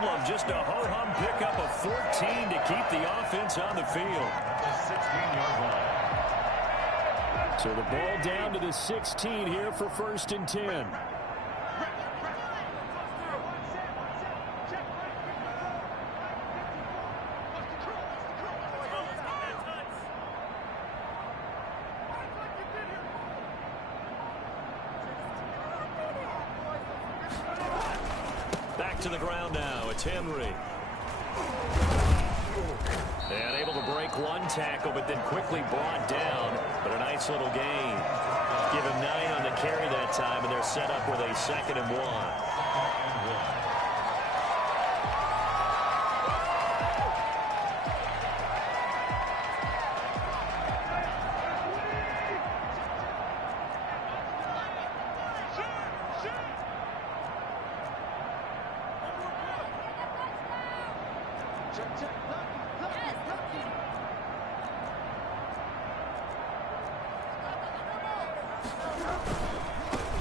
problem. Just a ho-hum pickup of 14 to keep the offense on the field. The 16-yard line. So the ball down to the 16 here for 1st and 10. Back to the ground now. It's Henry. And able to break one tackle, but then quickly brought down. But a nice little gain. Give him 9 on the carry that time, and they're set up with a 2nd and 1.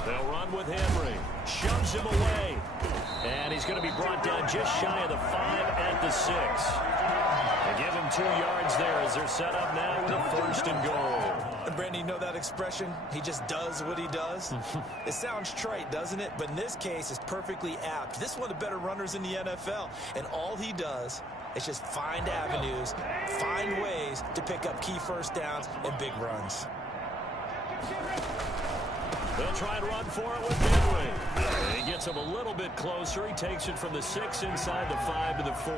They'll run with Henry. Shoves him away. And he's going to be brought down just shy of the 5 at the 6. They give him 2 yards there as they're set up now with a 1st and goal. And Brandon, you know that expression? He just does what he does. It sounds trite, doesn't it? But in this case, it's perfectly apt. This is one of the better runners in the NFL. And all he does is just find avenues, find ways to pick up key 1st downs and big runs. They'll try and run for it with Henry. He gets him a little bit closer. He takes it from the 6 inside the 5 to the 4.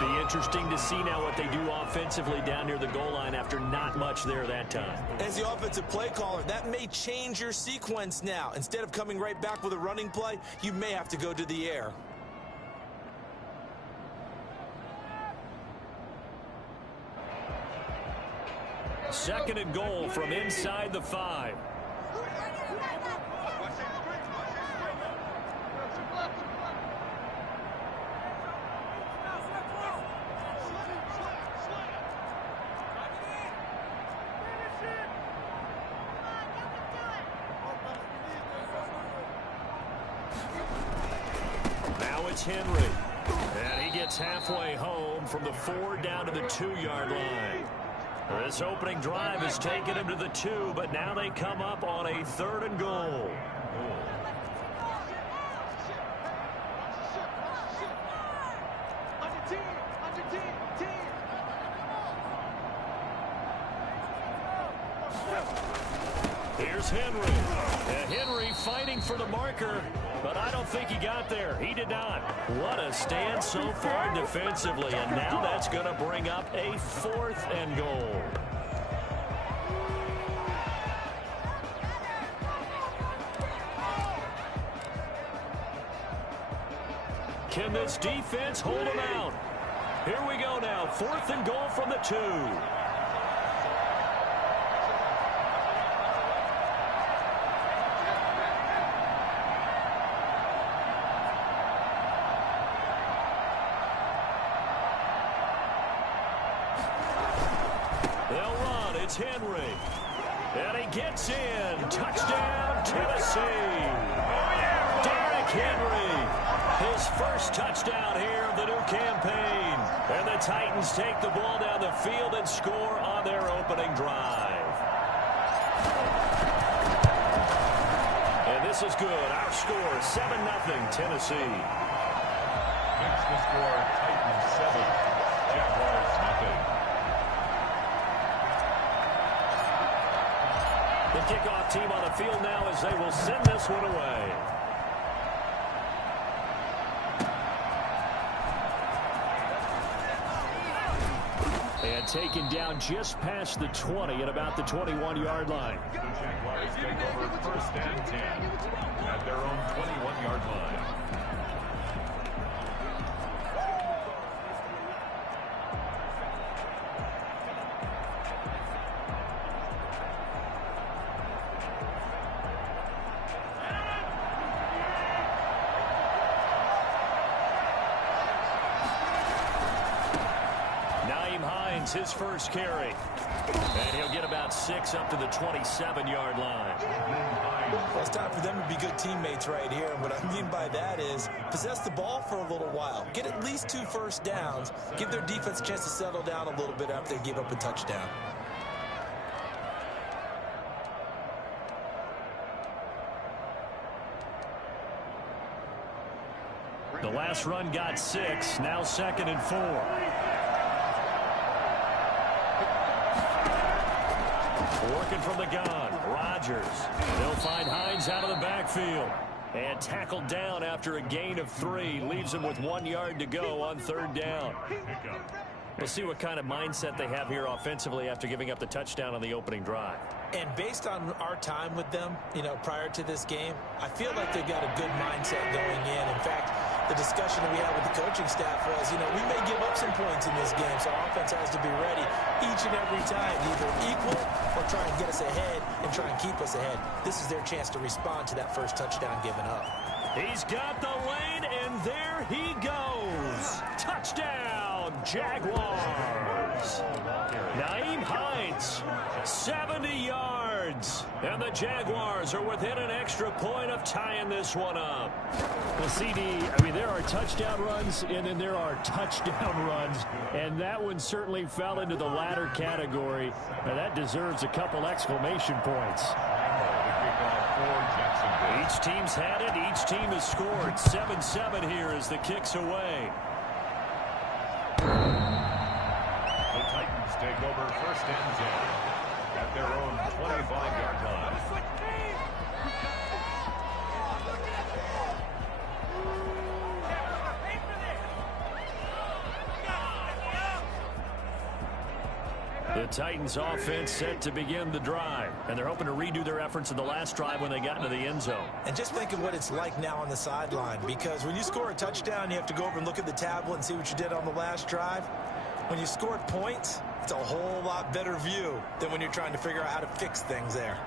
Be interesting to see now what they do offensively down near the goal line after not much there that time. As the offensive play caller, that may change your sequence now. Instead of coming right back with a running play, you may have to go to the air. Second and goal from inside the 5. Now it's Henry. And he gets halfway home from the 4 down to the 2-yard line. This opening drive has taken him to the 2, but now they come up on a 3rd and goal. Here's Henry. Henry fighting for the marker, but I don't think he got there. He did not. What a stand so far defensively, and now that's going to bring up a 4th and goal. Can this defense hold him out? Here we go now. 4th and goal from the 2. They'll run. It's Henry. And he gets in. Touchdown, Tennessee. Derrick Henry. His first touchdown here of the new campaign. And the Titans take the ball down the field and score on their opening drive. And this is good. Our score, 7-0 Tennessee. Fix the score, Titans 7, Jaguars 0. The kickoff team on the field now as they will send this one away. And taken down just past the 20 at about the 21-yard line. The Jaguars take over 1st and 10 at their own 21-yard line. is his first carry. And he'll get about 6 up to the 27-yard line. Well, it's time for them to be good teammates right here. And what I mean by that is possess the ball for a little while. Get at least 2 first downs. Give their defense a chance to settle down a little bit after they give up a touchdown. The last run got 6. Now 2nd and 4. Working from the gun. Rodgers. They'll find Hines out of the backfield. And tackled down after a gain of 3. Leaves him with 1 yard to go on 3rd down. We'll see what kind of mindset they have here offensively after giving up the touchdown on the opening drive. And based on our time with them, prior to this game, I feel like they've got a good mindset going in. In fact, the discussion that we had with the coaching staff was, we may give up some points in this game, so our offense has to be ready each and every time, either equal or try and get us ahead and try and keep us ahead. This is their chance to respond to that first touchdown given up. He's got the lane, and there he goes. Touchdown, Jaguars. Nyheim Hines, 70 yards. And the Jaguars are within an extra point of tying this one up. Well, CD, there are touchdown runs, and then there are touchdown runs. And that one certainly fell into the latter category. Now, that deserves a couple exclamation points. Each team's had it. Each team has scored. 7-7 here as the kick's away. The Titans take over 1st and 10 at their own 25-yard line. The Titans offense set to begin the drive, and they're hoping to redo their efforts in the last drive when they got into the end zone. And just think of what it's like now on the sideline, because when you score a touchdown, you have to go over and look at the tablet and see what you did on the last drive. When you scored points, it's a whole lot better view than when you're trying to figure out how to fix things there.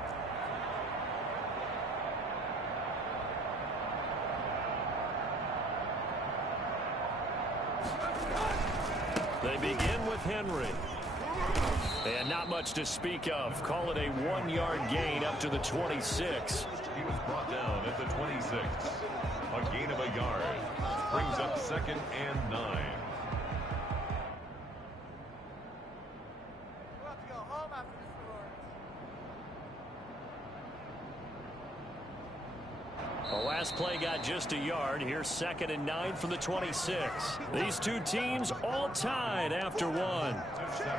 They begin with Henry. And not much to speak of. Call it a 1-yard gain up to the 26. He was brought down at the 26. A gain of a yard. Brings up 2nd and 9. The last play got just a yard. Here's 2nd and 9 from the 26. These two teams all tied after 1. 7.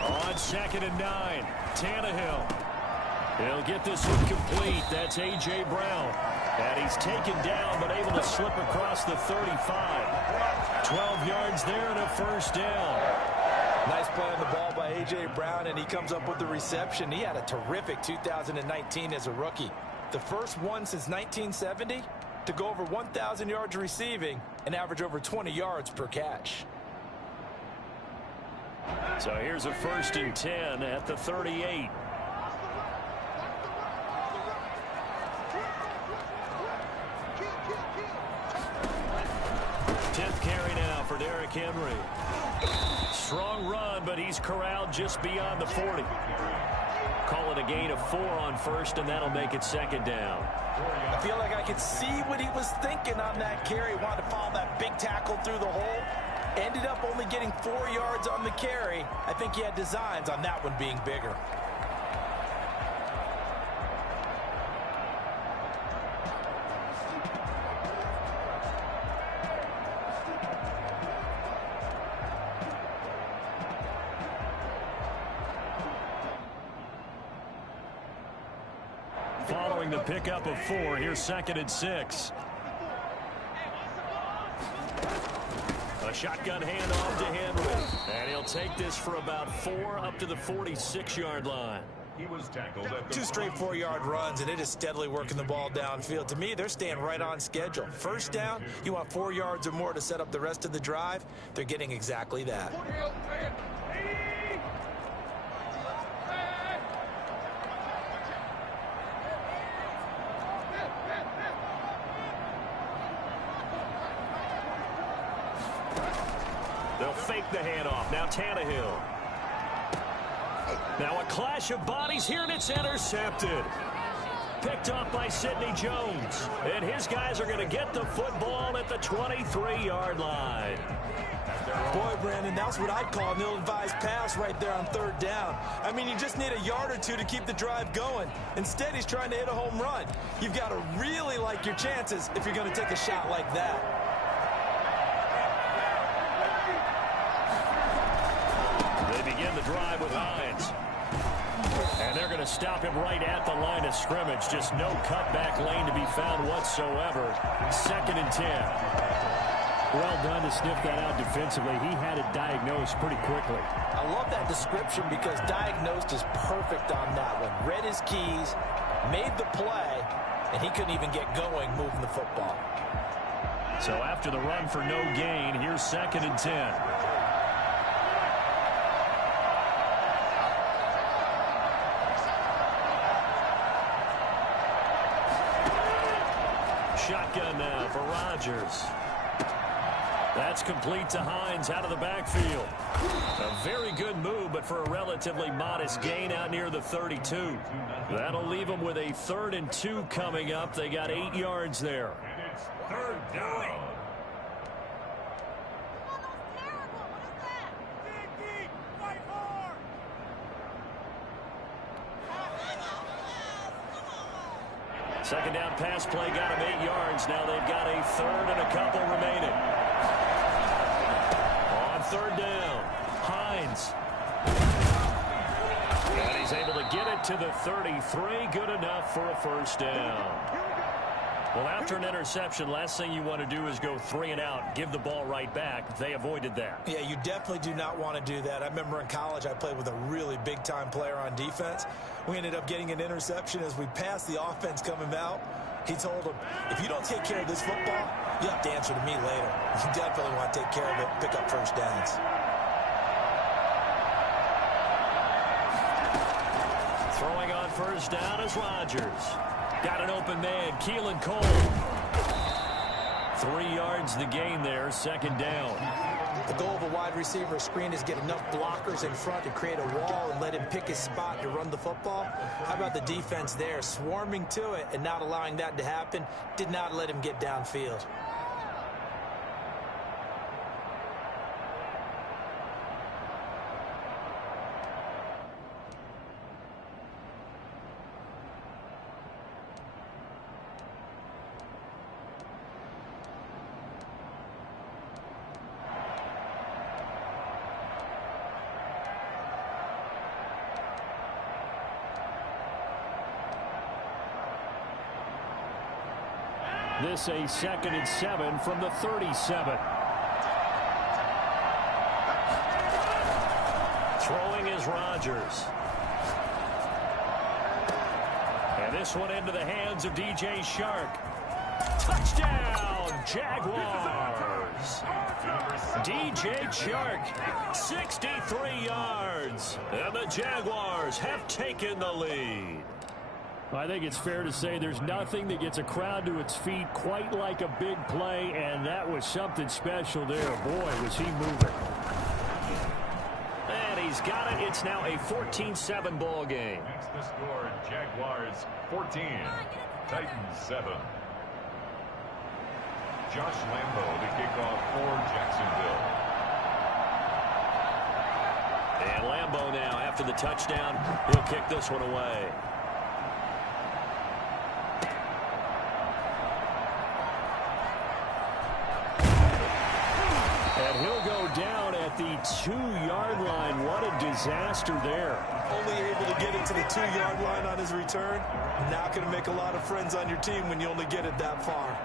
On 2nd and 9, Tannehill. He'll get this incomplete. That's A.J. Brown. And he's taken down, but able to slip across the 35. 12 yards there and a 1st down. Nice play on the ball by A.J. Brown, and he comes up with the reception. He had a terrific 2019 as a rookie. The first one since 1970 to go over 1,000 yards receiving and average over 20 yards per catch. So here's a 1st and 10 at the 38. Carry now for Derrick Henry. Strong run, but he's corralled just beyond the 40. Call it a gain of 4 on 1st, and that'll make it 2nd down. I feel like I could see what he was thinking on that carry. Wanted to follow that big tackle through the hole. Ended up only getting 4 yards on the carry. I think he had designs on that one being bigger. Following the pickup of 4, here's 2nd and 6. A shotgun handoff to Henry. And he'll take this for about 4 up to the 46-yard line. He was tackled at the 2 straight 4-yard runs, and it is steadily working the ball downfield. To me, they're staying right on schedule. First down, you want 4 yards or more to set up the rest of the drive. They're getting exactly that. They'll fake the handoff. Now Tannehill. Now a clash of bodies here, and it's intercepted. Picked off by Sidney Jones. And his guys are going to get the football at the 23-yard line. Boy, Brandon, that's what I'd call an ill-advised pass right there on 3rd down. I mean, you just need a yard or 2 to keep the drive going. Instead, he's trying to hit a home run. You've got to really like your chances if you're going to take a shot like that. They begin the drive with Hines. And they're going to stop him right at the line of scrimmage. Just no cutback lane to be found whatsoever. 2nd and 10. Well done to sniff that out defensively. He had it diagnosed pretty quickly. I love that description because diagnosed is perfect on that one. Read his keys, made the play, and he couldn't even get going moving the football. So after the run for no gain, here's 2nd and 10. Shotgun now for Rodgers. That's complete to Hines out of the backfield. A very good move, but for a relatively modest gain out near the 32. That'll leave them with a 3rd and 2 coming up. They got 8 yards there. And it's 3rd down. Second down pass play got him 8 yards. Now they've got a 3rd and a couple remaining. On 3rd down, Hines. And he's able to get it to the 33. Good enough for a 1st down. Well, after an interception, last thing you want to do is go 3 and out, give the ball right back. They avoided that. Yeah, you definitely do not want to do that. I remember in college I played with a really big-time player on defense. We ended up getting an interception as we passed the offense coming out. He told him, if you don't take care of this football, you'll have to answer to me later. You definitely want to take care of it, pick up 1st downs. Throwing on 1st down is Rodgers. Got an open man, Keelan Cole. 3 yards the gain there, 2nd down. The goal of a wide receiver screen is get enough blockers in front to create a wall and let him pick his spot to run the football. How about the defense there, swarming to it and not allowing that to happen? Did not let him get downfield. This a 2nd and 7 from the 37. Throwing is Rodgers. And this one into the hands of DJ Shark. Touchdown, Jaguars. DJ Shark, 63 yards. And the Jaguars have taken the lead. I think it's fair to say there's nothing that gets a crowd to its feet quite like a big play, and that was something special there. Boy, was he moving. And he's got it. It's now a 14-7 ball game. Makes the score, Jaguars 14, Titans 7. Josh Lambo to kick off for Jacksonville. And Lambo now, after the touchdown, he'll kick this one away. And he'll go down at the 2-yard line. What a disaster there. Only able to get it to the 2-yard line on his return. Not going to make a lot of friends on your team when you only get it that far.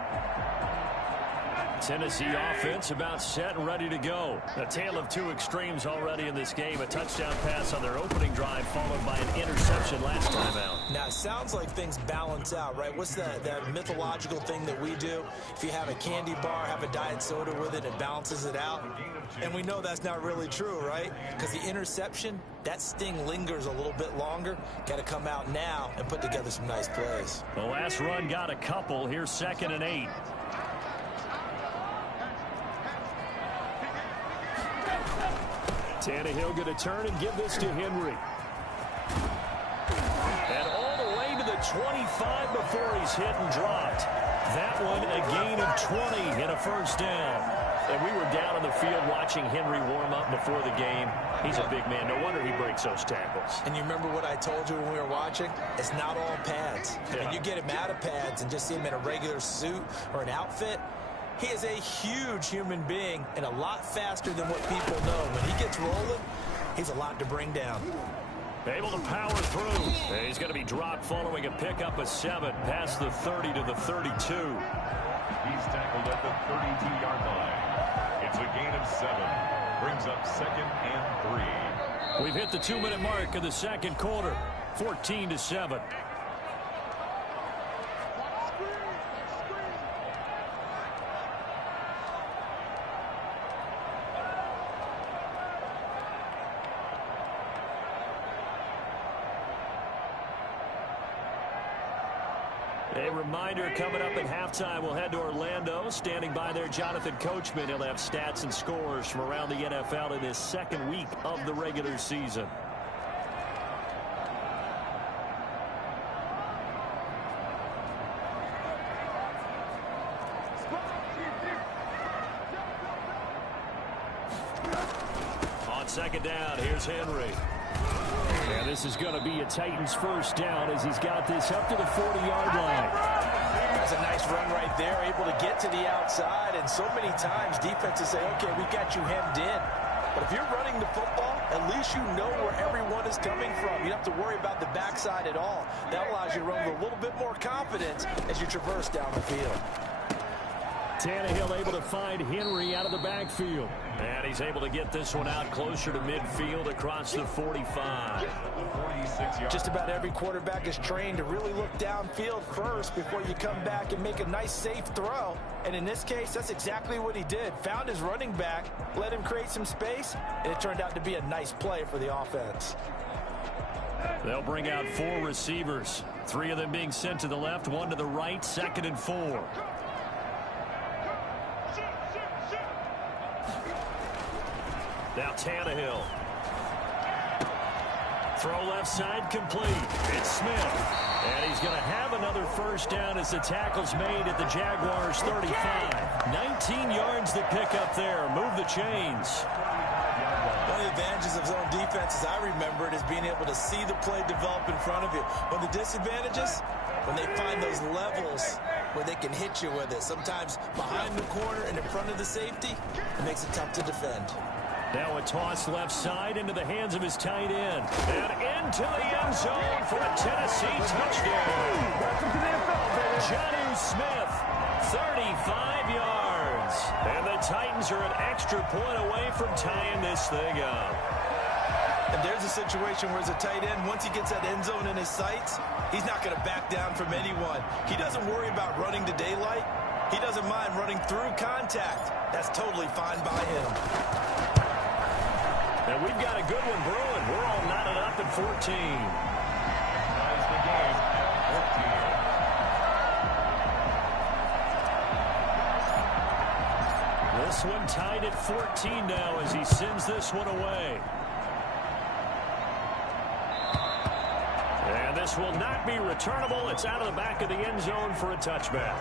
Tennessee offense about set and ready to go. A tale of two extremes already in this game. A touchdown pass on their opening drive followed by an interception last time out. Now, it sounds like things balance out, right? What's that mythological thing that we do? If you have a candy bar, have a diet soda with it, it balances it out. And we know that's not really true, right? Because the interception, that sting lingers a little bit longer. Got to come out now and put together some nice plays. The last run got a couple. Here's 2nd and 8. Tannehill going to turn and give this to Henry. And all the way to the 25 before he's hit and dropped. That one a gain of 20 and a first down. And we were down on the field watching Henry warm up before the game. He's a big man. No wonder he breaks those tackles. And you remember what I told you when we were watching? It's not all pads. Yeah. And you get him out of pads and just see him in a regular suit or an outfit. He is a huge human being and a lot faster than what people know. When he gets rolling, he's a lot to bring down. Able to power through. And he's going to be dropped following a pickup of 7 past the 30 to the 32. He's tackled at the 32-yard line. It's a gain of 7. Brings up 2nd and 3. We've hit the 2-minute mark of the second quarter. 14-7. A reminder coming up at halftime. We'll head to Orlando. Standing by there, Jonathan Coachman. He'll have stats and scores from around the NFL in this second week of the regular season. On second down, here's Henry. And this is going to be a Titans first down as he's got this up to the 40-yard line. That's a nice run right there, able to get to the outside. And so many times defenses say, okay, we got you hemmed in. But if you're running the football, at least you know where everyone is coming from. You don't have to worry about the backside at all. That allows you to run with a little bit more confidence as you traverse down the field. Tannehill able to find Henry out of the backfield. And he's able to get this one out closer to midfield across the 45. Just about every quarterback is trained to really look downfield first before you come back and make a nice, safe throw. And in this case, that's exactly what he did. Found his running back, let him create some space, and it turned out to be a nice play for the offense. They'll bring out 4 receivers. 3 of them being sent to the left, 1 to the right, 2nd and 4. Now Tannehill. Throw left side complete. It's Smith. And he's going to have another first down as the tackle's made at the Jaguars' 35. 19 yards to pick up there. Move the chains. One of the advantages of zone defense, as I remember it, is being able to see the play develop in front of you. One of the disadvantages, when they find those levels where they can hit you with it. Sometimes behind the corner and in front of the safety, it makes it tough to defend. Now a toss left side into the hands of his tight end. And into the end zone for a Tennessee touchdown. Welcome to the NFL, baby. Jonnu Smith, 35 yards. And the Titans are an extra point away from tying this thing up. And there's a situation where as a tight end, once he gets that end zone in his sights, he's not going to back down from anyone. He doesn't worry about running to daylight. He doesn't mind running through contact. That's totally fine by him. And we've got a good one brewing. We're all knotted up at 14. Ties the game at 14. This one tied at 14 now as he sends this one away. And this will not be returnable. It's out of the back of the end zone for a touchback.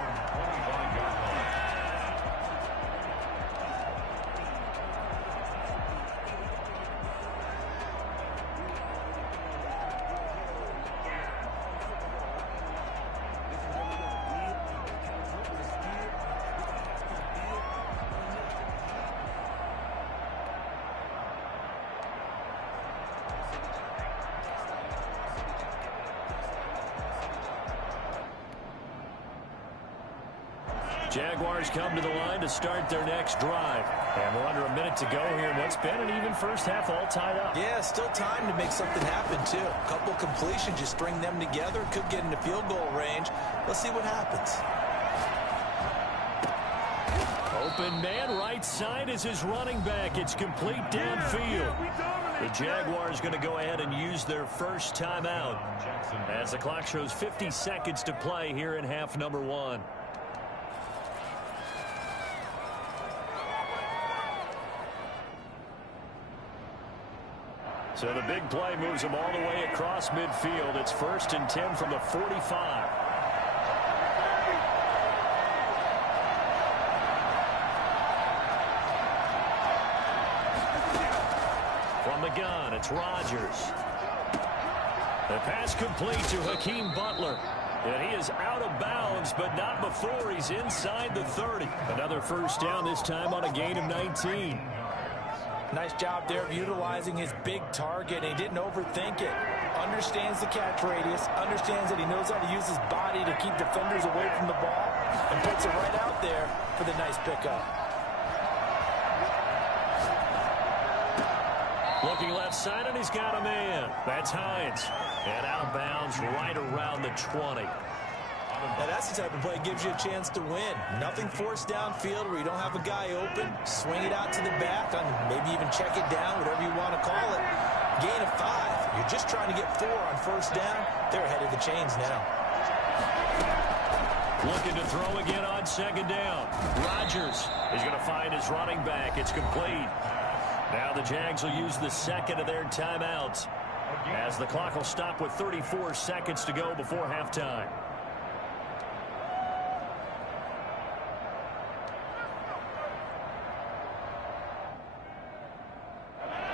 Jaguars come to the line to start their next drive. And we're under a minute to go here in what's been an even first half, all tied up. Yeah, still time to make something happen, too. A couple completions, just string them together. Could get into field goal range. Let's see what happens. Open man, right side is his running back. It's complete downfield. The Jaguars going to go ahead and use their first timeout as the clock shows 50 seconds to play here in half number 1. So the big play moves them all the way across midfield. It's 1st and 10 from the 45. From the gun, it's Rodgers. The pass complete to Hakeem Butler. And he is out of bounds, but not before he's inside the 30. Another first down, this time on a gain of 19. Nice job there of utilizing his big target, and he didn't overthink it. Understands the catch radius, understands that he knows how to use his body to keep defenders away from the ball, and puts it right out there for the nice pickup. Looking left side, and he's got a man. That's Hines. And out of bounds right around the 20. Now that's the type of play that gives you a chance to win. Nothing forced downfield where you don't have a guy open. Swing it out to the back, and maybe even check it down, whatever you want to call it. Gain of 5. You're just trying to get 4 on first down. They're ahead of the chains now. Looking to throw again on second down. Rodgers is going to find his running back. It's complete. Now the Jags will use the second of their timeouts as the clock will stop with 34 seconds to go before halftime.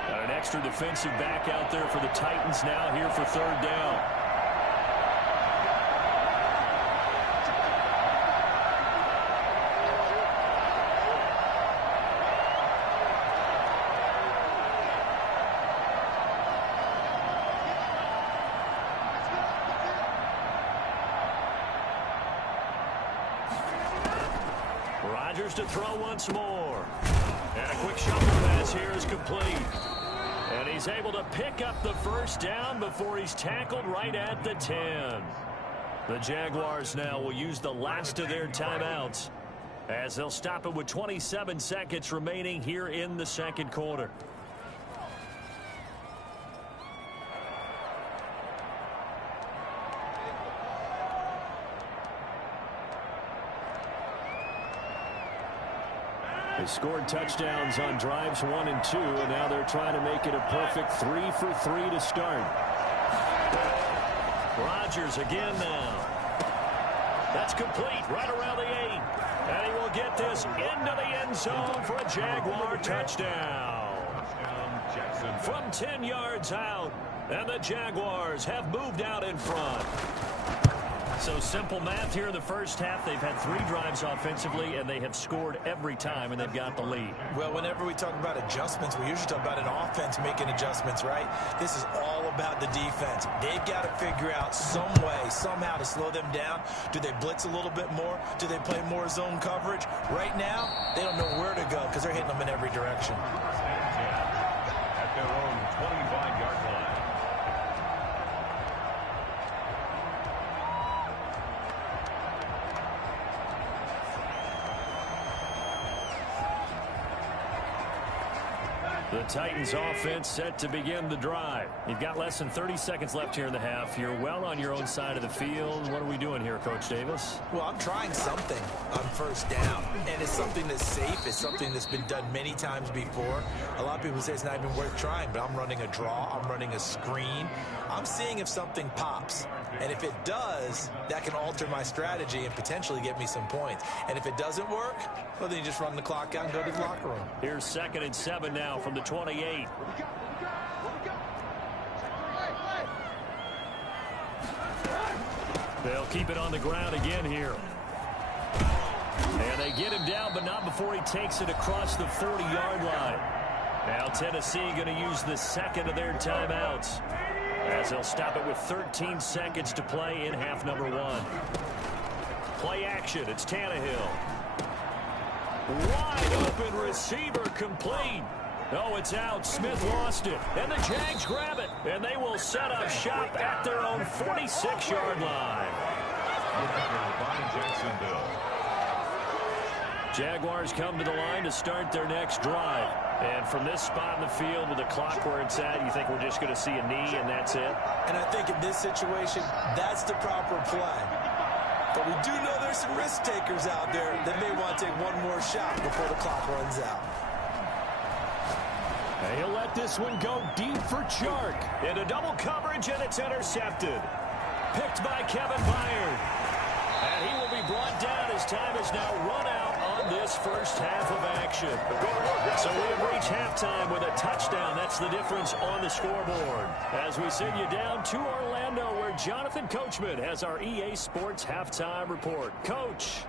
Got an extra defensive back out there for the Titans now here for third down. Rodgers to throw once more. And a quick shuffle pass here is complete. And he's able to pick up the first down before he's tackled right at the 10. The Jaguars now will use the last of their timeouts as they'll stop it with 27 seconds remaining here in the second quarter. They scored touchdowns on drives 1 and 2, and now they're trying to make it a perfect 3 for 3 to start. Rodgers again now. That's complete right around the 8. And he will get this into the end zone for a Jaguar touchdown. From 10 yards out, and the Jaguars have moved out in front. So simple math here in the first half. They've had 3 drives offensively, and they have scored every time, and they've got the lead. Well, whenever we talk about adjustments, we usually talk about an offense making adjustments, right? This is all about the defense. They've got to figure out some way, somehow to slow them down. Do they blitz a little bit more? Do they play more zone coverage? Right now, they don't know where to go because they're hitting them in every direction. At their own 25-yard line. The Titans offense set to begin the drive. You've got less than 30 seconds left here in the half. You're well on your own side of the field. What are we doing here, Coach Davis? Well, I'm trying something on first down, and it's something that's safe. It's something that's been done many times before. A lot of people say it's not even worth trying, but I'm running a draw. I'm running a screen. I'm seeing if something pops, and if it does, that can alter my strategy and potentially get me some points. And if it doesn't work, well, then you just run the clock out and go to the locker room. Here's 2nd and 7 now from the 28. They'll keep it on the ground again here. And they get him down, but not before he takes it across the 40-yard line. Now Tennessee going to use the second of their timeouts as they'll stop it with 13 seconds to play in half number 1. Play action. It's Tannehill. Wide open receiver complete. Oh, it's out. Smith lost it. And the Jags grab it. And they will set up shop at their own 46-yard line. Jaguars come to the line to start their next drive. And from this spot in the field with the clock where it's at, you think we're just going to see a knee and that's it? And I think in this situation, that's the proper play. But we do know there's some risk takers out there that may want to take one more shot before the clock runs out. And he'll let this one go deep for Chark. Into double coverage, and it's intercepted. Picked by Kevin Byard. And he will be brought down as time is now run out on this first half of action. So we have reached halftime with a touchdown. That's the difference on the scoreboard. As we send you down to Orlando, where Jonathan Coachman has our EA Sports halftime report. Coach.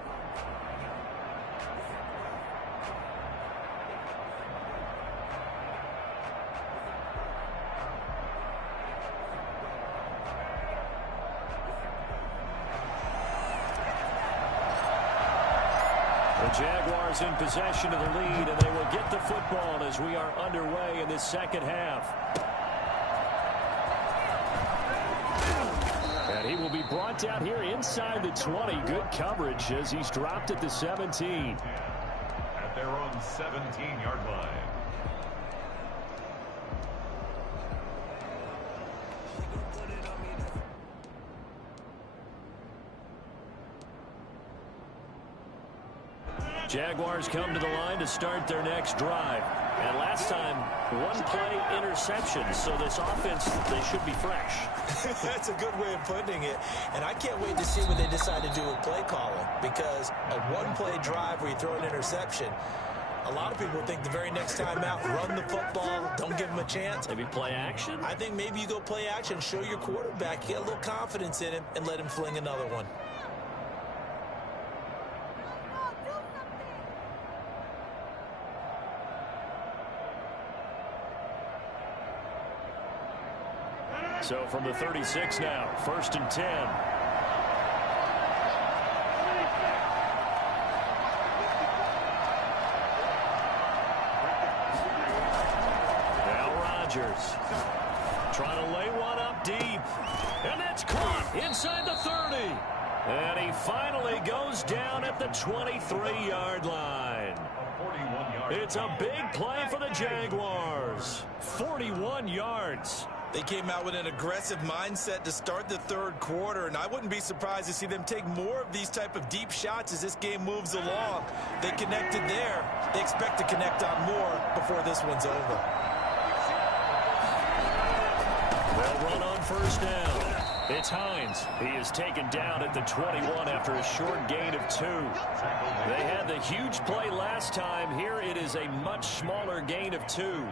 Jaguars in possession of the lead, and they will get the football as we are underway in this second half. And he will be brought down here inside the 20. Good coverage as he's dropped at the 17. At their own 17-yard line. Jaguars come to the line to start their next drive. And last time, one-play interception. So this offense, they should be fresh. That's a good way of putting it. And I can't wait to see what they decide to do with play calling. Because a one-play drive where you throw an interception, a lot of people think the very next time out, run the football, don't give them a chance. Maybe play action? I think maybe you go play action, show your quarterback, get a little confidence in him, and let him fling another one. So from the 36 now, 1st and 10. Now Rodgers trying to lay one up deep. And that's caught inside the 30. And he finally goes down at the 23-yard line. It's a big play for the Jaguars. 41 yards. They came out with an aggressive mindset to start the third quarter, and I wouldn't be surprised to see them take more of these type of deep shots as this game moves along. They connected there. They expect to connect on more before this one's over. They'll run on first down. It's Hines. He is taken down at the 21 after a short gain of 2. They had the huge play last time. Here it is a much smaller gain of 2.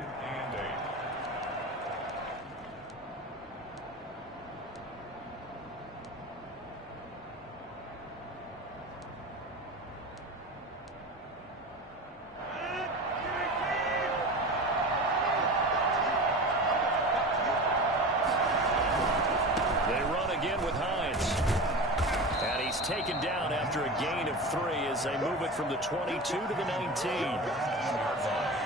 Taken down after a gain of 3 as they move it from the 22 to the 19.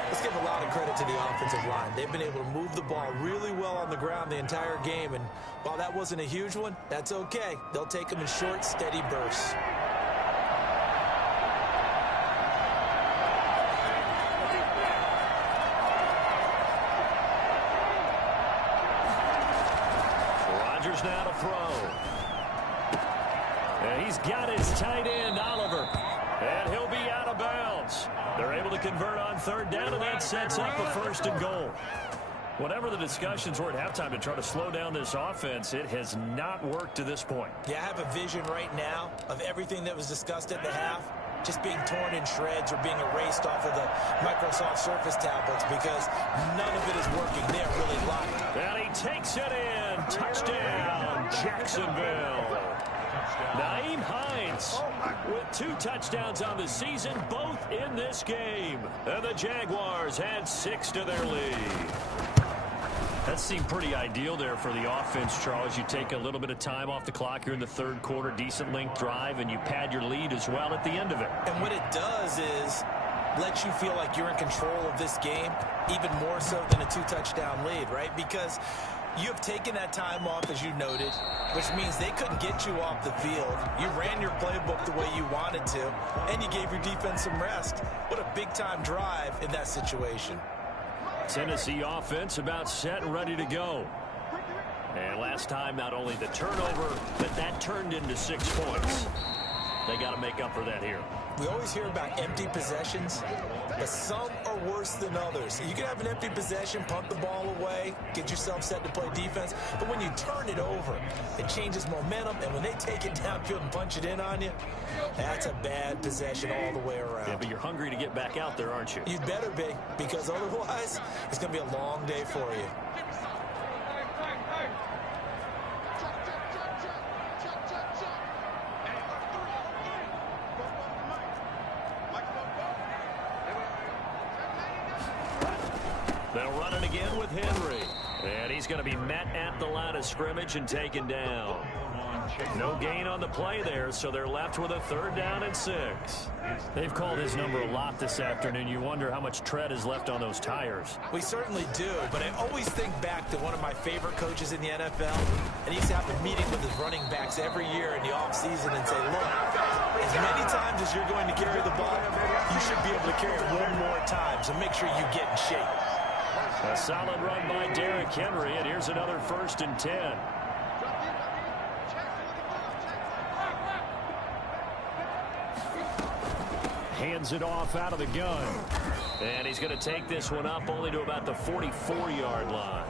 Let's give a lot of credit to the offensive line. They've been able to move the ball really well on the ground the entire game, and while that wasn't a huge one, that's okay. They'll take them in short, steady bursts. Rodgers now to throw. And he's got his tight end, Oliver. And he'll be out of bounds. They're able to convert on third down, and that sets up a 1st and goal. Whatever the discussions were at halftime to try to slow down this offense, it has not worked to this point. Yeah, I have a vision right now of everything that was discussed at the half just being torn in shreds or being erased off of the Microsoft Surface tablets because none of it is working. They're really locked. And he takes it in. Touchdown, Jacksonville. Nyheim Hines with 2 touchdowns on the season, both in this game. And the Jaguars add 6 to their lead. That seemed pretty ideal there for the offense, Charles. You take a little bit of time off the clock here in the third quarter, decent length drive, and you pad your lead as well at the end of it. And what it does is lets you feel like you're in control of this game, even more so than a 2-touchdown lead, right? Because you have taken that time off, as you noted, which means they couldn't get you off the field. You ran your playbook the way you wanted to, and you gave your defense some rest. What a big-time drive in that situation. Tennessee offense about set and ready to go. And last time, not only the turnover, but that turned into 6 points. They got to make up for that here. We always hear about empty possessions, but some are worse than others. You can have an empty possession, punt the ball away, get yourself set to play defense, but when you turn it over, it changes momentum, and when they take it downfield and punch it in on you, that's a bad possession all the way around. Yeah, but you're hungry to get back out there, aren't you? You'd better be, because otherwise, it's going to be a long day for you. They'll run it again with Henry. And he's going to be met at the line of scrimmage and taken down. No gain on the play there, so they're left with a 3rd down and 6. They've called his number a lot this afternoon. You wonder how much tread is left on those tires. We certainly do, but I always think back to one of my favorite coaches in the NFL, and he used to have a meeting with his running backs every year in the offseason and say, look, as many times as you're going to carry the ball, you should be able to carry it one more time, so make sure you get in shape. A solid run by Derrick Henry, and here's another 1st and 10. Hands it off out of the gun. And he's going to take this one up only to about the 44-yard line.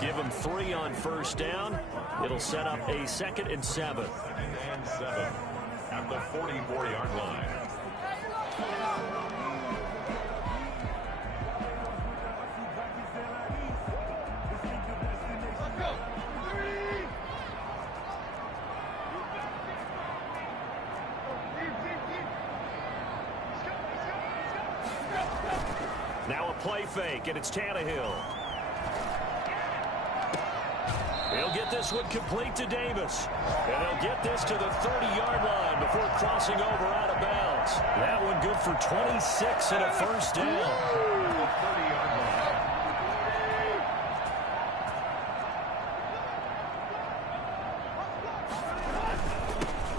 Give him 3 on 1st down. It'll set up a 2nd and 7. 2nd and 7 at the 44-yard line. Now a play fake, and it's Tannehill. He'll get this one complete to Davis. And he'll get this to the 30-yard line before crossing over out of bounds. That one good for 26 and a 1st down. 30-yard line.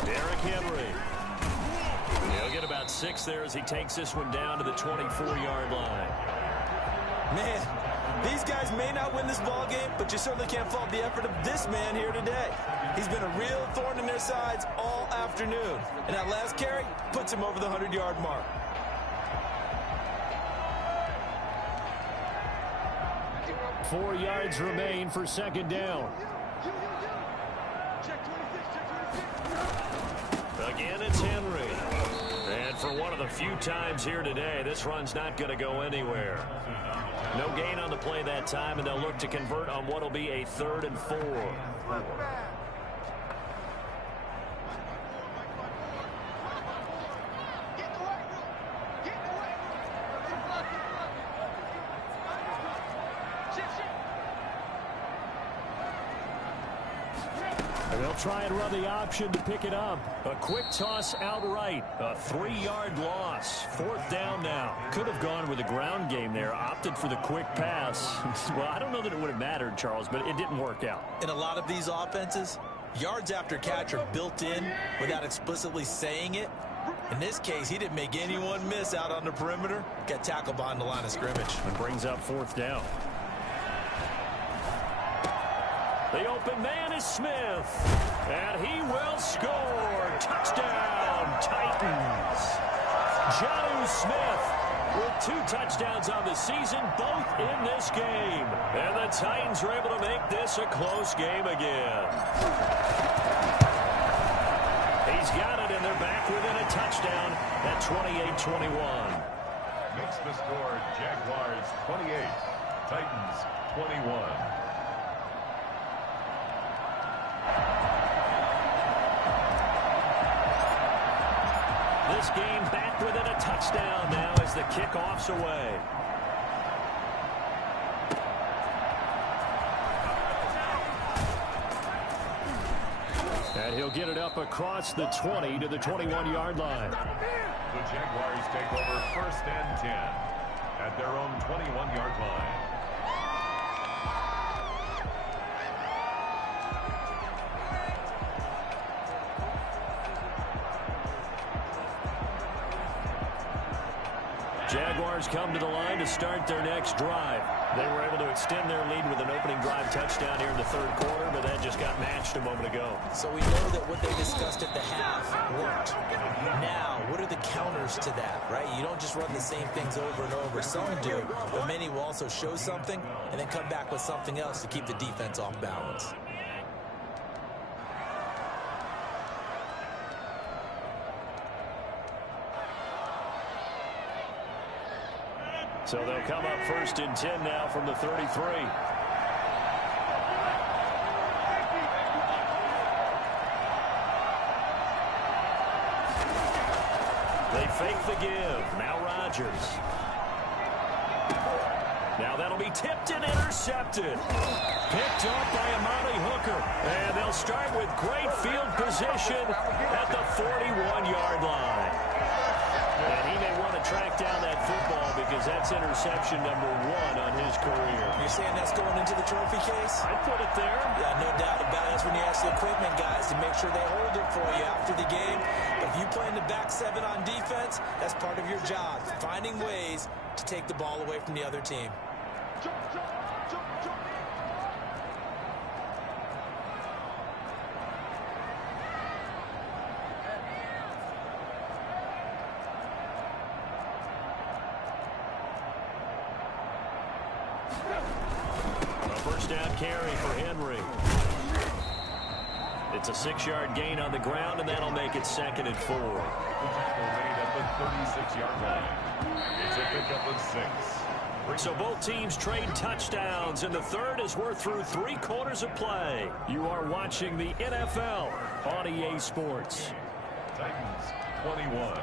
Derrick Henry. He'll get about 6 there as he takes this one down to the 24-yard line. Man, these guys may not win this ball game, but you certainly can't fault the effort of this man here today. He's been a real thorn in their sides all afternoon. And that last carry puts him over the 100-yard mark. Four yards remain for 2nd down. Again, it's Henry. And for one of the few times here today, this run's not going to go anywhere. No gain on the play that time, and they'll look to convert on what will be a 3rd and 4. And they'll try and run the option to pick it up. A quick toss outright. A 3-yard loss. 4th down now. Could have gone with a ground game there. Opted for the quick pass. Well, I don't know that it would have mattered, Charles, but it didn't work out. In a lot of these offenses, yards after catch are built in without explicitly saying it. In this case, he didn't make anyone miss out on the perimeter. Got tackled behind the line of scrimmage. And brings up 4th down. The open man is Smith. And he will score. Touchdown, Titans. Jonnu Smith with 2 touchdowns on the season, both in this game. And the Titans are able to make this a close game again. He's got it, and they're back within a touchdown at 28-21. Makes the score Jaguars 28, Titans 21. This game back within a touchdown now as the kickoff's away. And he'll get it up across the 20 to the 21-yard line. The Jaguars take over 1st and 10 at their own 21-yard line. Jaguars come to the line to start their next drive. They were able to extend their lead with an opening drive touchdown here in the 3rd quarter, but that just got matched a moment ago. So we know that what they discussed at the half worked. Now, what are the counters to that, right? You don't just run the same things over and over. Some do, but many will also show something and then come back with something else to keep the defense off balance. So they'll come up 1st and 10 now from the 33. They fake the give. Now Rodgers. Now that'll be tipped and intercepted. Picked off by Amani Hooker. And they'll start with great field position at the 41-yard line. And he may want to track down that football because that's interception number 1 on his career. You're saying that's going into the trophy case? I'd put it there. Yeah, no doubt about it. That's when you ask the equipment guys to make sure they hold it for you after the game. But if you play in the back 7 on defense, that's part of your job, finding ways to take the ball away from the other team. Down carry for Henry. It's a 6-yard gain on the ground, and that'll make it 2nd and 4. The tackle made at the 36-yard line. It's a pickup of 6. So both teams trade touchdowns, and the 3rd as we're through 3 quarters of play. You are watching the NFL on EA Sports. Titans 21.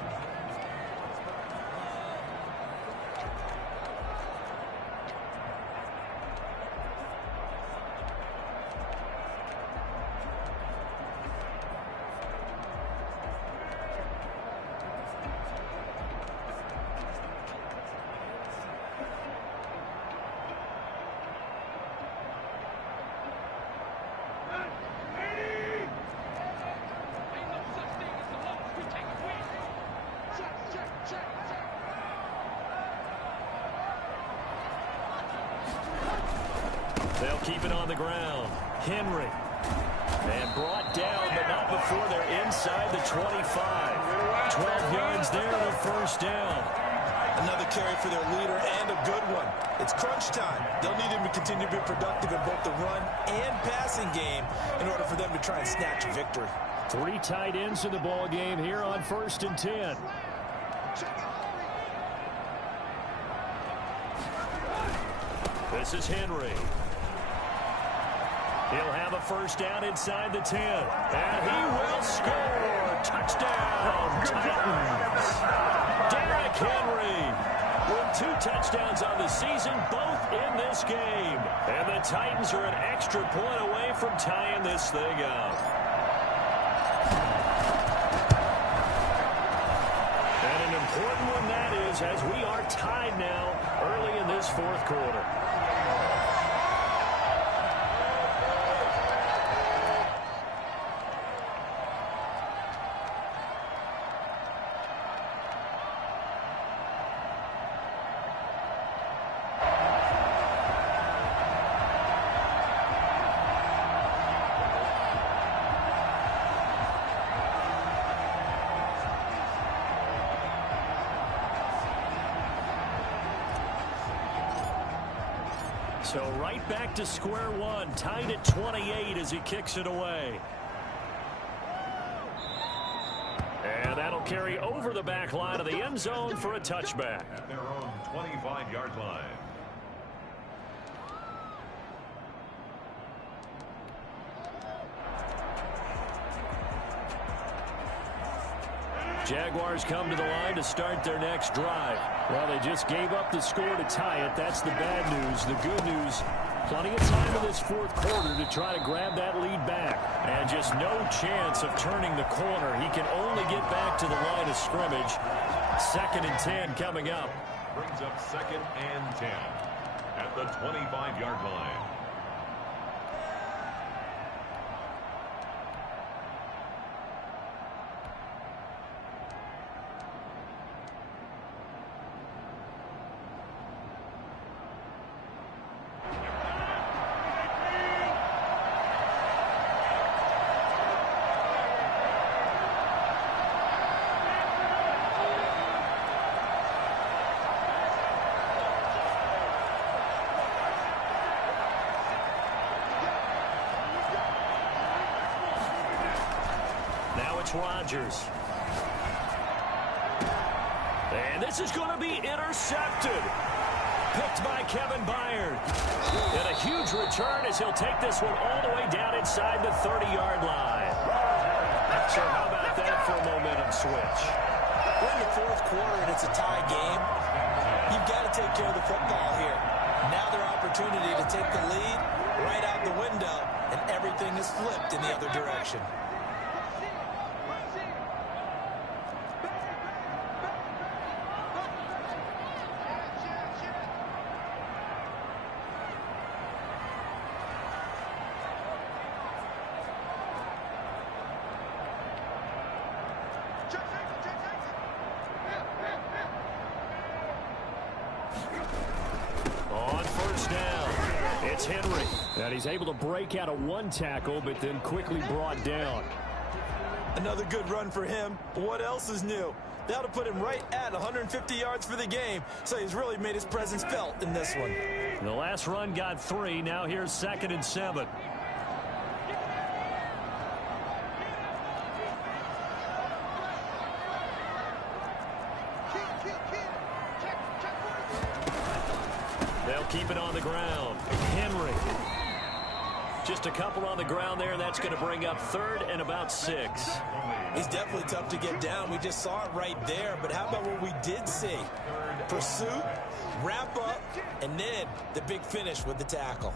They'll keep it on the ground. Henry. And brought down, but not before they're inside the 25. 12 yards there and a 1st down. Another carry for their leader and a good one. It's crunch time. They'll need him to continue to be productive in both the run and passing game in order for them to try and snatch a victory. 3 tight ends in the ball game here on 1st and 10. This is Henry. He'll have a 1st down inside the 10. And he will score. Touchdown, Titans. Derrick Henry with 2 touchdowns on the season, both in this game. And the Titans are an extra point away from tying this thing up. And an important one that is, as we are tied now early in this 4th quarter. So right back to square one, tied at 28 as he kicks it away. And that'll carry over the back line of the end zone for a touchback. At their own 25-yard line. Jaguars come to the line to start their next drive. Well, they just gave up the score to tie it. That's the bad news. The good news, plenty of time in this 4th quarter to try to grab that lead back. And just no chance of turning the corner. He can only get back to the line of scrimmage. 2nd and 10 coming up. Brings up 2nd and 10 at the 25-yard line. Rodgers. And this is going to be intercepted. Picked by Kevin Byard. And a huge return as he'll take this one all the way down inside the 30-yard line. So how about that for a momentum switch? We're in the 4th quarter and it's a tie game. You've got to take care of the football here. Now their opportunity to take the lead right out the window, and everything is flipped in the other direction. And he's able to break out of one tackle, but then quickly brought down. Another good run for him. What else is new? That'll put him right at 150 yards for the game, so he's really made his presence felt in this one. The last run got 3. Now here's 2nd and 7. They'll keep it on the ground. Henry. Just a couple on the ground there, and that's going to bring up 3rd and about 6. He's definitely tough to get down. We just saw it right there. But how about what we did see? Pursuit, wrap up, and then the big finish with the tackle.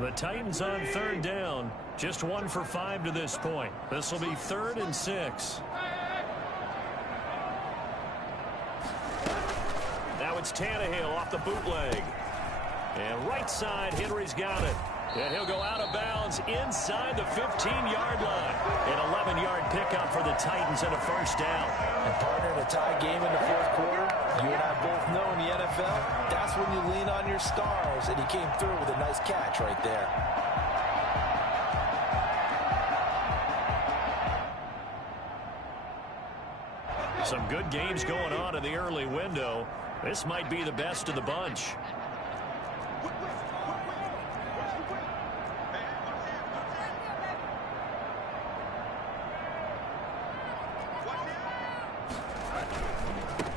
The Titans on 3rd down. Just 1 for 5 to this point. This will be 3rd and 6. Now it's Tannehill off the bootleg. And right side, Henry's got it. And he'll go out of bounds inside the 15-yard line. An 11-yard pickup for the Titans and a 1st down. And partner, in a tie game in the 4th quarter, you and I both know in the NFL, that's when you lean on your stars. And he came through with a nice catch right there. Some good games going on in the early window. This might be the best of the bunch.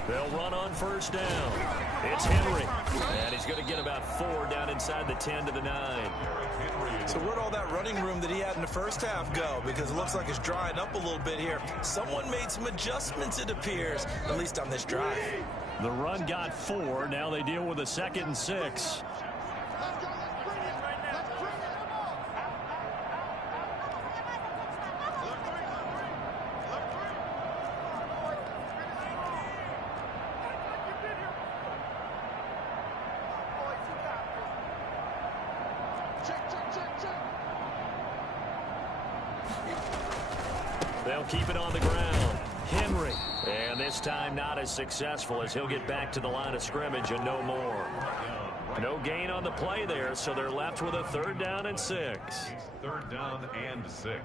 They'll run on 1st down. It's Henry. And he's going to get about 4 down inside the 10 to the 9. So where'd all that running room that he had in the 1st half go? Because it looks like it's drying up a little bit here. Someone made some adjustments, it appears, at least on this drive. The run got 4. Now they deal with a 2nd and 6. They'll keep it on the ground. Henry. And this time not as successful as he'll get back to the line of scrimmage and no more. No gain on the play there, so they're left with a 3rd down and 6. 3rd down and 6.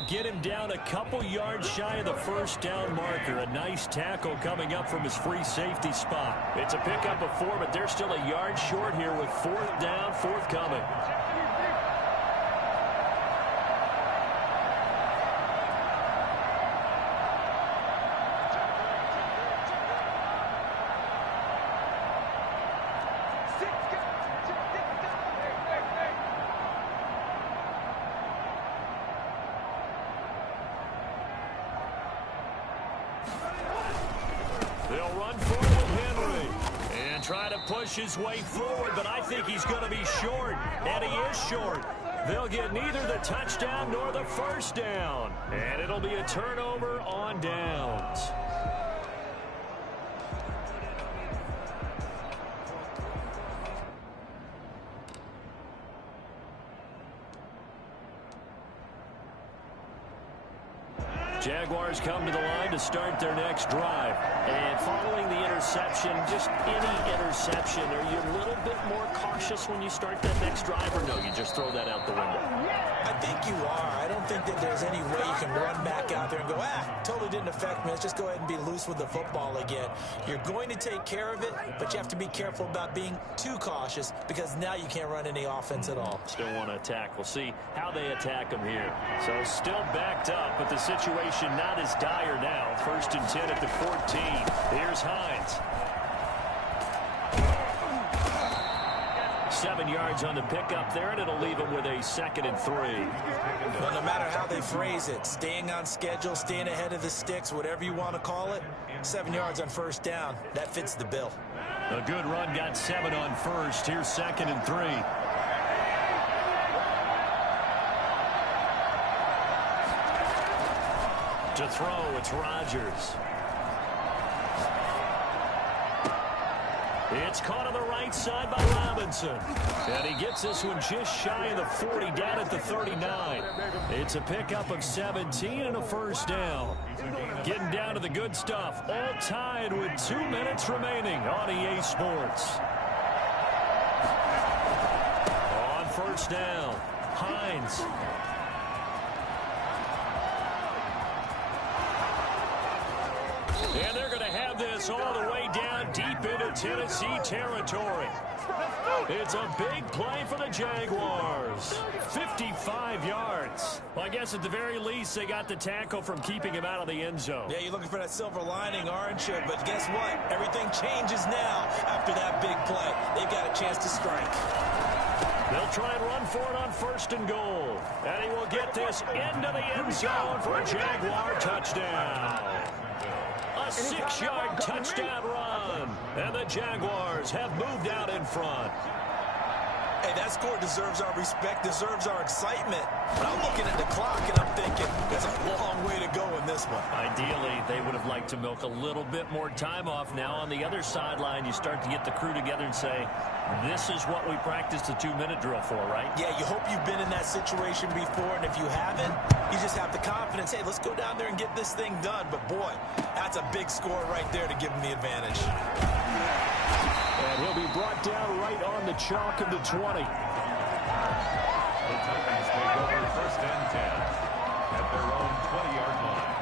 will get him down a couple yards shy of the first down marker. A nice tackle coming up from his free safety spot. It's a pickup of 4, but they're still a yard short here with 4th down, forthcoming. They'll run forward with Henry and try to push his way forward, but I think he's going to be short, and he is short. They'll get neither the touchdown nor the first down, and it'll be a turnover on downs. Jaguars come to the line to start their next drive. And following the interception, just any interception, are you a little bit more cautious when you start that next drive, or no, you just throw that out the window? I think you are. I don't think that there's any way you can run back out there and go, totally didn't affect me. Let's just go ahead and be loose with the football again. You're going to take care of it, but you have to be careful about being too cautious because now you can't run any offense at all. Still want to attack. We'll see how they attack them here. So still backed up, but the situation not as dire now. 1st and 10 at the 14. Here's Hines. 7 yards on the pickup there, and it'll leave him with a 2nd and 3. Well, no matter how they phrase it, staying on schedule, staying ahead of the sticks, whatever you want to call it, 7 yards on 1st down, that fits the bill. A good run got 7 on 1st. Here's 2nd and 3. To throw, it's Rodgers. It's caught on the right side by Robinson. And he gets this one just shy of the 40, down at the 39. It's a pickup of 17 and a 1st down. Getting down to the good stuff. All tied with 2 minutes remaining on EA Sports. On 1st down, Hines. And they're going to have this all the way down deep into Tennessee territory. It's a big play for the Jaguars. 55 yards. Well, I guess at the very least, they got the tackle from keeping him out of the end zone. Yeah, you're looking for that silver lining, aren't you? But guess what? Everything changes now after that big play. They've got a chance to strike. They'll try and run for it on 1st and goal. And he will get this into the end zone for a Jaguar touchdown. A 6-yard touchdown run. And the Jaguars have moved out in front. Hey, that score deserves our respect, deserves our excitement. But I'm looking at the clock, and I'm thinking there's a long way to go in this one. Ideally, they would have liked to milk a little bit more time off. Now on the other sideline, you start to get the crew together and say, this is what we practiced the 2-minute drill for, right? Yeah, you hope you've been in that situation before, and if you haven't, you just have the confidence, hey, let's go down there and get this thing done. But, boy, that's a big score right there to give them the advantage. And he'll be brought down right on the chalk of the 20. The Titans take over 1st and 10 at their own 20-yard line.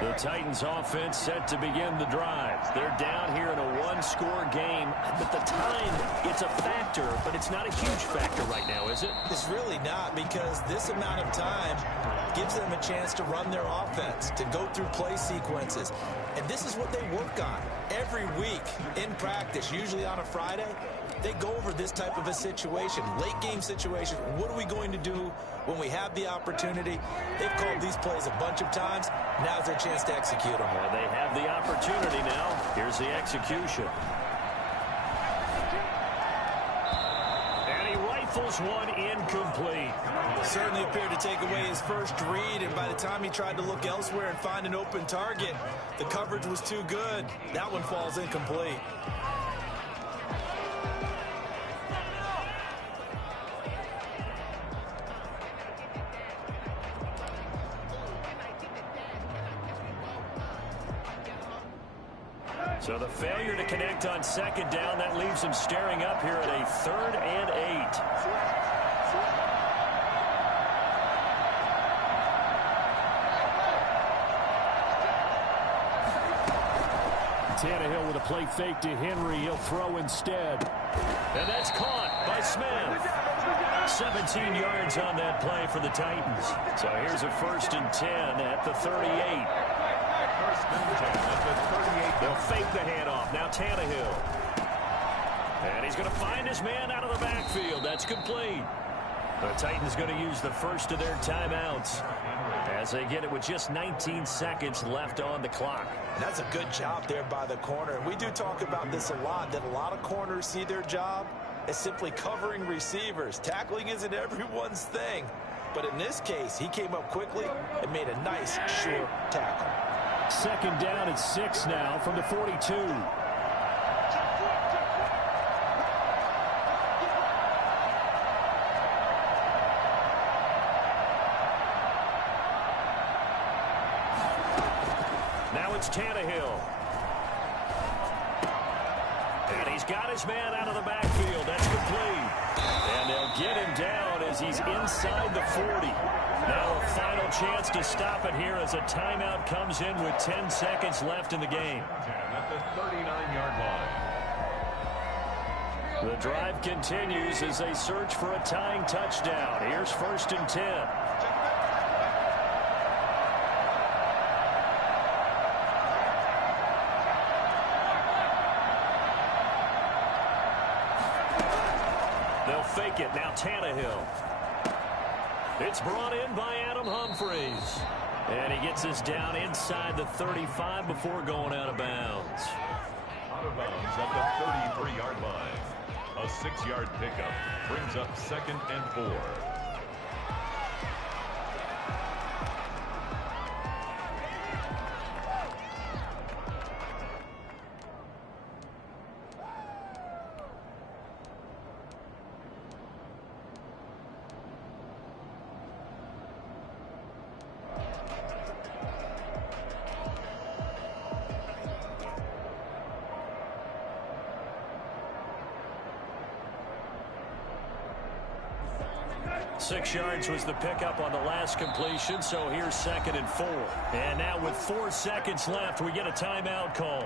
The Titans offense set to begin the drive. They're down here in a 1-score game. But the time, it's a factor, but it's not a huge factor right now, is it? It's really not, because this amount of time gives them a chance to run their offense, to go through play sequences. And this is what they work on every week in practice, usually on a Friday. They go over this type of a situation, late game situation. What are we going to do when we have the opportunity? They've called these plays a bunch of times. Now's their chance to execute them. Well, they have the opportunity now. Here's the execution. And he rifles one incomplete. Certainly appeared to take away his first read, and by the time he tried to look elsewhere and find an open target, the coverage was too good. That one falls incomplete. So the failure to connect on second down, that leaves him staring up here at a 3rd and 8. Tannehill with a play fake to Henry. He'll throw instead. And that's caught by Smith. 17 yards on that play for the Titans. So here's a 1st and 10 at the 38. 1st and 10 at the 38. They'll fake the handoff. Now Tannehill. And he's going to find his man out of the backfield. That's complete. The Titans going to use the first of their timeouts as they get it with just 19 seconds left on the clock. And that's a good job there by the corner. And we do talk about this a lot, that a lot of corners see their job as simply covering receivers. Tackling isn't everyone's thing. But in this case, he came up quickly and made a nice, sure tackle. 2nd down and 6 now from the 42. Now it's Tannehill. And he's got his man out of the backfield. That's complete. And they'll get him down as he's inside the 40. Now a final chance to stop it here as a timeout comes in with 10 seconds left in the game. At the 39-yard line. The drive continues as they search for a tying touchdown. Here's 1st and 10. They'll fake it. Now Tannehill. It's brought in by Adam Humphries. And he gets us down inside the 35 before going out of bounds. Out of bounds at the 33-yard line. A 6-yard pickup brings up 2nd and 4. Six yards was the pickup on the last completion, so here's 2nd and 4. And now with 4 seconds left, we get a timeout call.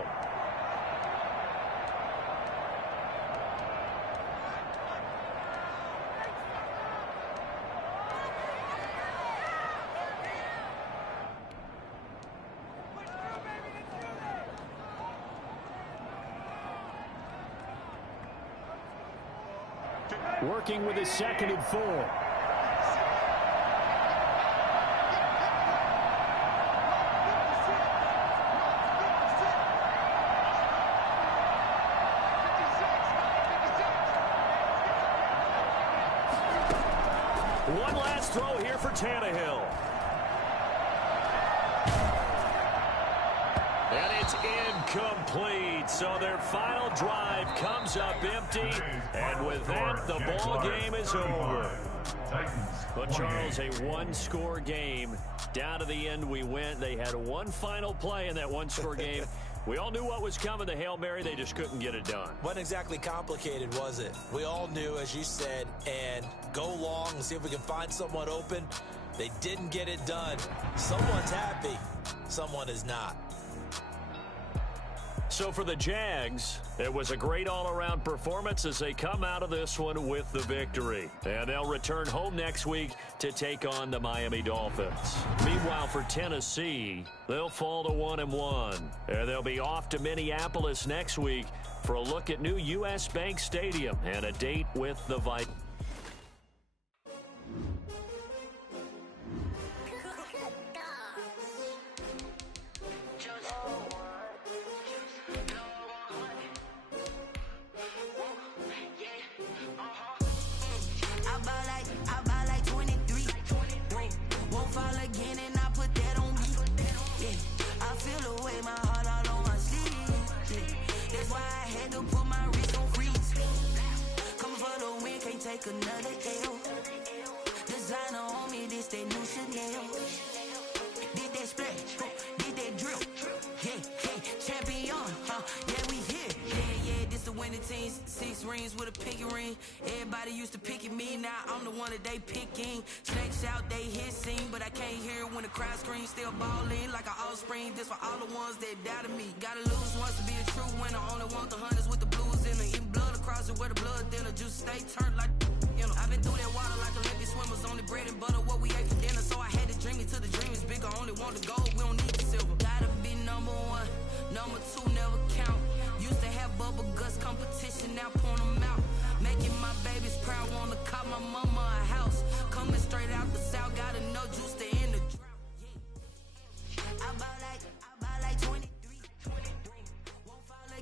Working with his 2nd and 4. One last throw here for Tannehill. And it's incomplete. So their final drive comes up empty. And with that, the ball game is over. But Charles, a one-score game. Down to the end we went. They had one final play in that one-score game. We all knew what was coming, the Hail Mary. They just couldn't get it done. Wasn't exactly complicated, was it? We all knew, as you said, and go long and see if we can find someone open. They didn't get it done. Someone's happy. Someone is not. So for the Jags, it was a great all-around performance as they come out of this one with the victory. And they'll return home next week to take on the Miami Dolphins. Meanwhile, for Tennessee, they'll fall to 1-1. And they'll be off to Minneapolis next week for a look at new U.S. Bank Stadium and a date with the Vikings. Take another L. Designer on me, this that new Chanel. Did that splash, did that drip, yeah, champion, winning teams, 6 rings with a pinky ring. Everybody used to pick at me, now I'm the one that they picking. Snakes out, they hissing, but I can't hear when the crowd screams. Still balling like an offspring, this for all the ones that doubted me. Gotta lose once to be a true winner, only want the hunters with the blues in it. Eating blood across it where the blood thinner, juice stay turned like, you know. I've been through that water like Olympic swimmers, only bread and butter, what we ate for dinner. So I had to dream it till the dream is bigger, only want the gold, we don't need the silver. Gotta be number 1, number 2 never count. Used to have bubble guts competition, now point them out. Making my babies proud, wanna call my mama a house. Coming straight out the south, gotta know juice to